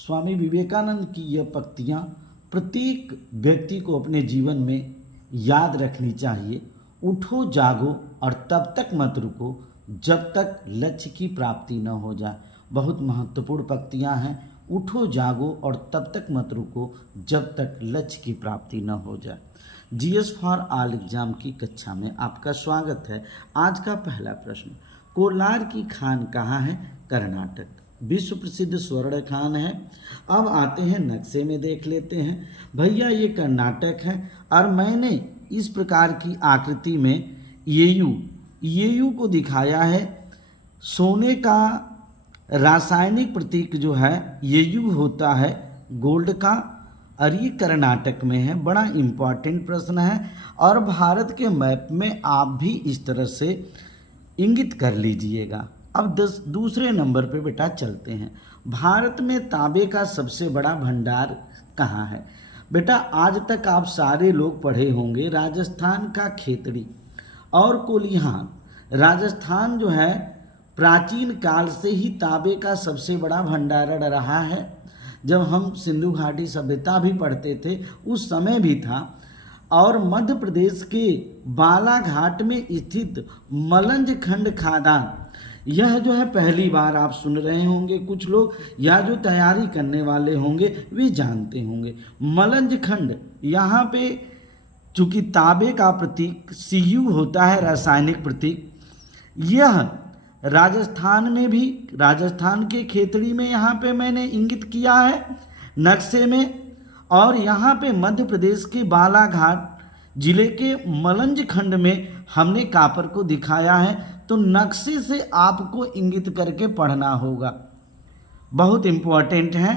स्वामी विवेकानंद की यह पंक्तियाँ प्रत्येक व्यक्ति को अपने जीवन में याद रखनी चाहिए। उठो जागो और तब तक मत रुको जब तक लक्ष्य की प्राप्ति न हो जाए। बहुत महत्वपूर्ण पंक्तियाँ हैं। उठो जागो और तब तक मत रुको जब तक लक्ष्य की प्राप्ति न हो जाए। जीएस फॉर ऑल एग्जाम की कक्षा में आपका स्वागत है। आज का पहला प्रश्न, कोलार की खान कहाँ है? कर्नाटक। विश्व प्रसिद्ध स्वर्ण खान है। अब आते हैं नक्शे में, देख लेते हैं। भैया ये कर्नाटक है और मैंने इस प्रकार की आकृति में येयू को दिखाया है। सोने का रासायनिक प्रतीक जो है येयू होता है गोल्ड का, और ये कर्नाटक में है। बड़ा इम्पॉर्टेंट प्रश्न है और भारत के मैप में आप भी इस तरह से इंगित कर लीजिएगा। अब दूसरे नंबर पे बेटा चलते हैं। भारत में तांबे का सबसे बड़ा भंडार कहाँ है? बेटा आज तक आप सारे लोग पढ़े होंगे राजस्थान का खेतड़ी और कोलिहान। राजस्थान जो है प्राचीन काल से ही तांबे का सबसे बड़ा भंडारण रहा है। जब हम सिंधु घाटी सभ्यता भी पढ़ते थे उस समय भी था। और मध्य प्रदेश के बालाघाट में स्थित मलंज खंड खादान, यह जो है पहली बार आप सुन रहे होंगे कुछ लोग, या जो तैयारी करने वाले होंगे वे जानते होंगे। मलंज खंड, यहाँ पे चूँकि तांबे का प्रतीक Cu होता है रासायनिक प्रतीक, यह राजस्थान में भी, राजस्थान के खेतड़ी में यहाँ पे मैंने इंगित किया है नक्शे में, और यहाँ पे मध्य प्रदेश के बालाघाट जिले के मलंज खंड में हमने कापर को दिखाया है। तो नक्शे से आपको इंगित करके पढ़ना होगा, बहुत इम्पोर्टेंट है।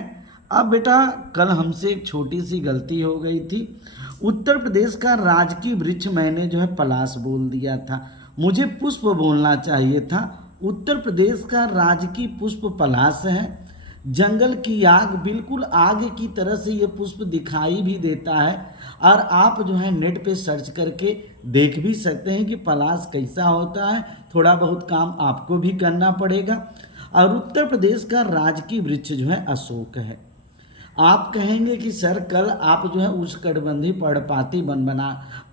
अब बेटा कल हमसे एक छोटी सी गलती हो गई थी। उत्तर प्रदेश का राजकीय वृक्ष मैंने जो है पलाश बोल दिया था, मुझे पुष्प बोलना चाहिए था। उत्तर प्रदेश का राजकीय पुष्प पलाश है। जंगल की आग, बिल्कुल आग की तरह से ये पुष्प दिखाई भी देता है और आप जो है नेट पे सर्च करके देख भी सकते हैं कि पलाश कैसा होता है। थोड़ा बहुत काम आपको भी करना पड़ेगा। और उत्तर प्रदेश का राजकीय वृक्ष जो है अशोक है। आप कहेंगे कि सर कल आप जो है उष्णकटिबंधीय पर्णपाती वन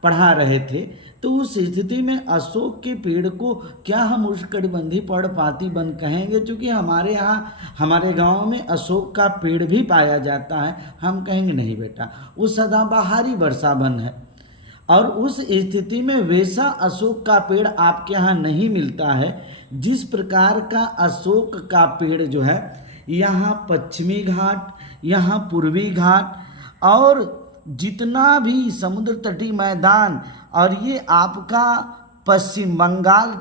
पढ़ा रहे थे, तो उस स्थिति में अशोक के पेड़ को क्या हम उष्णकटिबंधीय पर्णपाती वन कहेंगे? क्योंकि हमारे यहाँ, हमारे गांव में अशोक का पेड़ भी पाया जाता है। हम कहेंगे नहीं बेटा, वो सदाबहारी वर्षा वन है और उस स्थिति में वैसा अशोक का पेड़ आपके यहाँ नहीं मिलता है जिस प्रकार का अशोक का पेड़ जो है यहाँ पश्चिमी घाट, यहाँ पूर्वी घाट और जितना भी समुद्र तटीय मैदान और ये आपका पश्चिम बंगाल,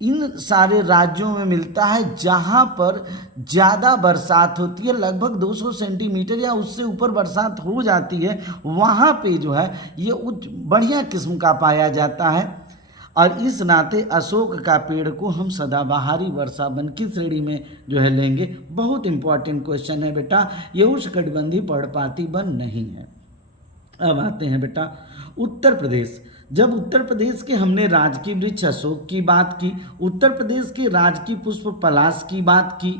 इन सारे राज्यों में मिलता है जहाँ पर ज़्यादा बरसात होती है, लगभग 200 सेंटीमीटर या उससे ऊपर बरसात हो जाती है। वहाँ पे जो है ये उच्च बढ़िया किस्म का पाया जाता है और इस नाते अशोक का पेड़ को हम सदाबहारी वर्षा वन की श्रेणी में जो है लेंगे। बहुत इंपॉर्टेंट क्वेश्चन है बेटा, ये उष्णकटिबंधीय पर्णपाती वन नहीं है। अब आते हैं बेटा उत्तर प्रदेश। जब उत्तर प्रदेश के हमने राजकीय वृक्ष अशोक की बात की, उत्तर प्रदेश के राजकीय पुष्प पलाश की बात की,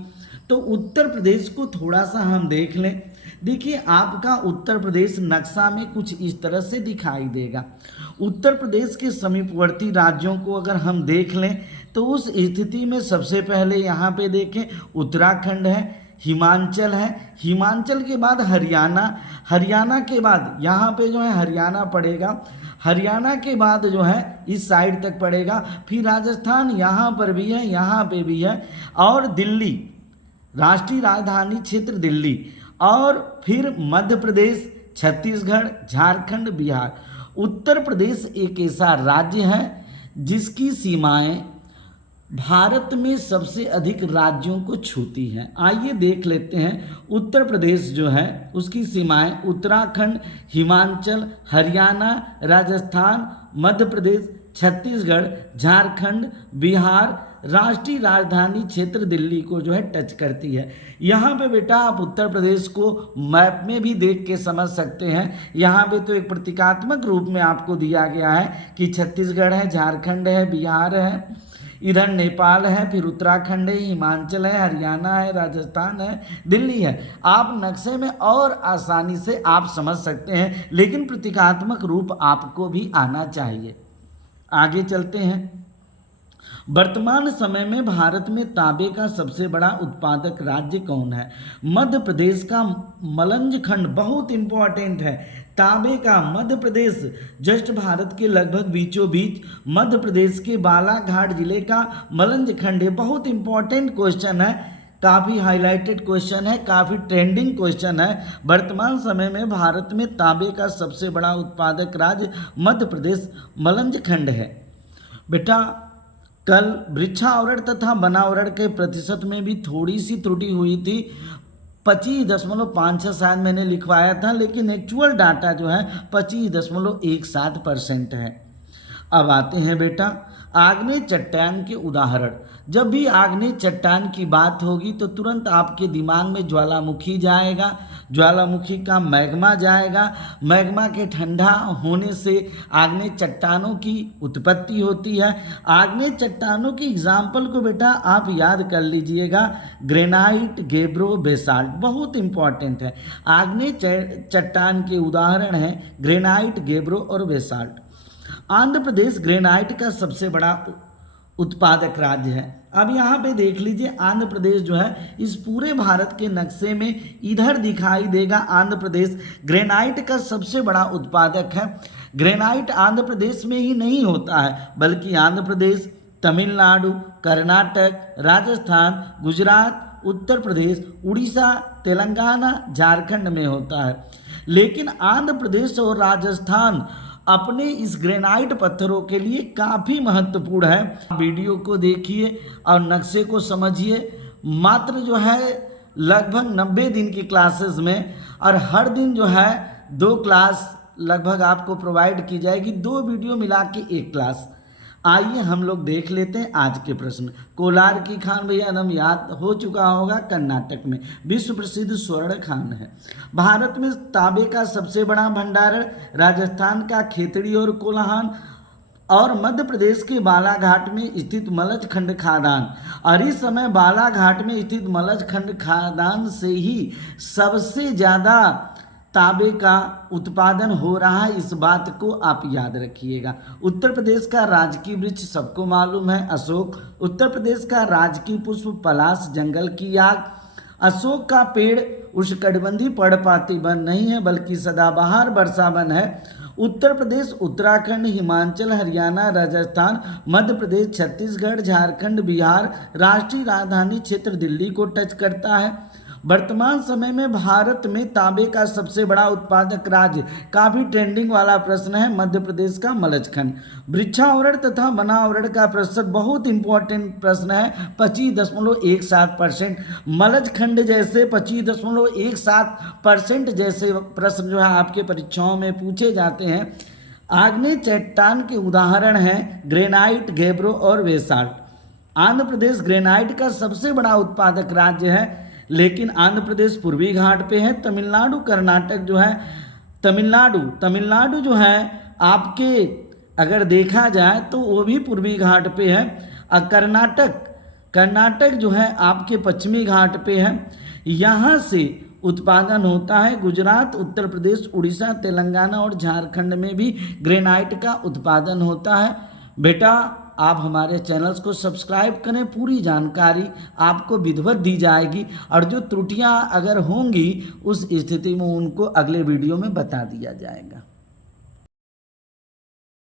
तो उत्तर प्रदेश को थोड़ा सा हम देख लें। देखिए आपका उत्तर प्रदेश नक्शा में कुछ इस तरह से दिखाई देगा। उत्तर प्रदेश के समीपवर्ती राज्यों को अगर हम देख लें तो उस स्थिति में सबसे पहले यहाँ पे देखें उत्तराखंड है, हिमाचल है, हिमाचल के बाद हरियाणा, हरियाणा के बाद यहाँ पे जो है हरियाणा पड़ेगा, हरियाणा के बाद जो है इस साइड तक पड़ेगा, फिर राजस्थान यहाँ पर भी है, यहाँ पे भी है, और दिल्ली, राष्ट्रीय राजधानी क्षेत्र दिल्ली, और फिर मध्य प्रदेश, छत्तीसगढ़, झारखंड, बिहार। उत्तर प्रदेश एक ऐसा राज्य है जिसकी सीमाएं भारत में सबसे अधिक राज्यों को छूती हैं। आइए देख लेते हैं। उत्तर प्रदेश जो है उसकी सीमाएं उत्तराखंड, हिमाचल, हरियाणा, राजस्थान, मध्य प्रदेश, छत्तीसगढ़, झारखंड, बिहार, राष्ट्रीय राजधानी क्षेत्र दिल्ली को जो है टच करती है। यहाँ पे बेटा आप उत्तर प्रदेश को मैप में भी देख के समझ सकते हैं। यहाँ पे तो एक प्रतीकात्मक रूप में आपको दिया गया है कि छत्तीसगढ़ है, झारखंड है, बिहार है, इधर नेपाल है, फिर उत्तराखंड है, हिमाचल है, हरियाणा है, राजस्थान है, दिल्ली है। आप नक्शे में और आसानी से आप समझ सकते हैं, लेकिन प्रतीकात्मक रूप आपको भी आना चाहिए। आगे चलते हैं। वर्तमान समय में भारत में तांबे का सबसे बड़ा उत्पादक राज्य कौन है? मध्य प्रदेश का मलंज खंड बहुत इंपॉर्टेंट है। तांबे का मध्य प्रदेश जस्ट भारत के लगभग बीचों बीच मध्य प्रदेश के बालाघाट जिले का मलंज खंड है। बहुत इंपॉर्टेंट क्वेश्चन है, काफ़ी हाईलाइटेड क्वेश्चन है, काफ़ी ट्रेंडिंग क्वेश्चन है। वर्तमान समय में भारत में तांबे का सबसे बड़ा उत्पादक राज्य मध्य प्रदेश मलंज खंड है। बेटा कल वृक्षावरण तथा वनावरण के प्रतिशत में भी थोड़ी सी त्रुटि हुई थी, 25.56 शायद मैंने लिखवाया था, लेकिन एक्चुअल डाटा जो है 25.17% है। अब आते हैं बेटा आग्नेय चट्टान के उदाहरण। जब भी आग्नेय चट्टान की बात होगी तो तुरंत आपके दिमाग में ज्वालामुखी जाएगा, ज्वालामुखी का मैग्मा जाएगा। मैग्मा के ठंडा होने से आग्नेय चट्टानों की उत्पत्ति होती है। आग्नेय चट्टानों की एग्जाम्पल को बेटा आप याद कर लीजिएगा, ग्रेनाइट, गेब्रो, बेसाल्ट, बहुत इंपॉर्टेंट है। आग्नेय चट्टान के उदाहरण हैं ग्रेनाइट, गेब्रो और बेसाल्ट। आंध्र प्रदेश ग्रेनाइट का सबसे बड़ा उत्पादक राज्य है। अब यहाँ पे देख लीजिए, आंध्र प्रदेश जो है इस पूरे भारत के नक्शे में इधर दिखाई देगा। आंध्र प्रदेश ग्रेनाइट का सबसे बड़ा उत्पादक है। ग्रेनाइट आंध्र प्रदेश में ही नहीं होता है, बल्कि आंध्र प्रदेश, तमिलनाडु, कर्नाटक, राजस्थान, गुजरात, उत्तर प्रदेश, उड़ीसा, तेलंगाना, झारखंड में होता है। लेकिन आंध्र प्रदेश और राजस्थान अपने इस ग्रेनाइट पत्थरों के लिए काफ़ी महत्वपूर्ण है। वीडियो को देखिए और नक्शे को समझिए। मात्र जो है लगभग 90 दिन की क्लासेस में, और हर दिन जो है 2 क्लास लगभग आपको प्रोवाइड की जाएगी, 2 वीडियो मिला के 1 क्लास। आइए हम लोग देख लेते हैं आज के प्रश्न। कोलार की खान भैया नाम याद हो चुका होगा, कर्नाटक में विश्व प्रसिद्ध स्वर्ण खान है। भारत में तांबे का सबसे बड़ा भंडारण राजस्थान का खेतड़ी और कोल्हान और मध्य प्रदेश के बालाघाट में स्थित मलज खंड खादान। और इस समय बालाघाट में स्थित मलज खंड खादान से ही सबसे ज़्यादा तांबे का उत्पादन हो रहा है, इस बात को आप याद रखिएगा। उत्तर प्रदेश का राजकीय वृक्ष सबको मालूम है अशोक। उत्तर प्रदेश का राजकीय पुष्प पलाश, जंगल की आग। अशोक का पेड़ उष्णकटिबंधीय पर्णपाती वन नहीं है, बल्कि सदाबहार वर्षा वन है। उत्तर प्रदेश, उत्तराखंड, हिमाचल, हरियाणा, राजस्थान, मध्य प्रदेश, छत्तीसगढ़, झारखंड, बिहार, राष्ट्रीय राजधानी क्षेत्र दिल्ली को टच करता है। वर्तमान समय में भारत में तांबे का सबसे बड़ा उत्पादक राज्य, काफ़ी ट्रेंडिंग वाला प्रश्न है, मध्य प्रदेश का मलज खंड। वृक्षावरण तथा वनावरण का प्रतिशत बहुत इंपॉर्टेंट प्रश्न है, 25.17%। मलज खंड जैसे 25.17% जैसे प्रश्न जो है आपके परीक्षाओं में पूछे जाते हैं। आग्नेय चट्टान के उदाहरण हैं ग्रेनाइट, गेब्रो और बेसाल्ट। आंध्र प्रदेश ग्रेनाइट का सबसे बड़ा उत्पादक राज्य है, लेकिन आंध्र प्रदेश पूर्वी घाट पे है। तमिलनाडु, कर्नाटक जो है, तमिलनाडु जो है आपके अगर देखा जाए तो वो भी पूर्वी घाट पे है। और कर्नाटक जो है आपके पश्चिमी घाट पे है। यहाँ से उत्पादन होता है। गुजरात, उत्तर प्रदेश, उड़ीसा, तेलंगाना और झारखंड में भी ग्रेनाइट का उत्पादन होता है। बेटा आप हमारे चैनल्स को सब्सक्राइब करें, पूरी जानकारी आपको विधिवत दी जाएगी, और जो त्रुटियां अगर होंगी उस स्थिति में उनको अगले वीडियो में बता दिया जाएगा।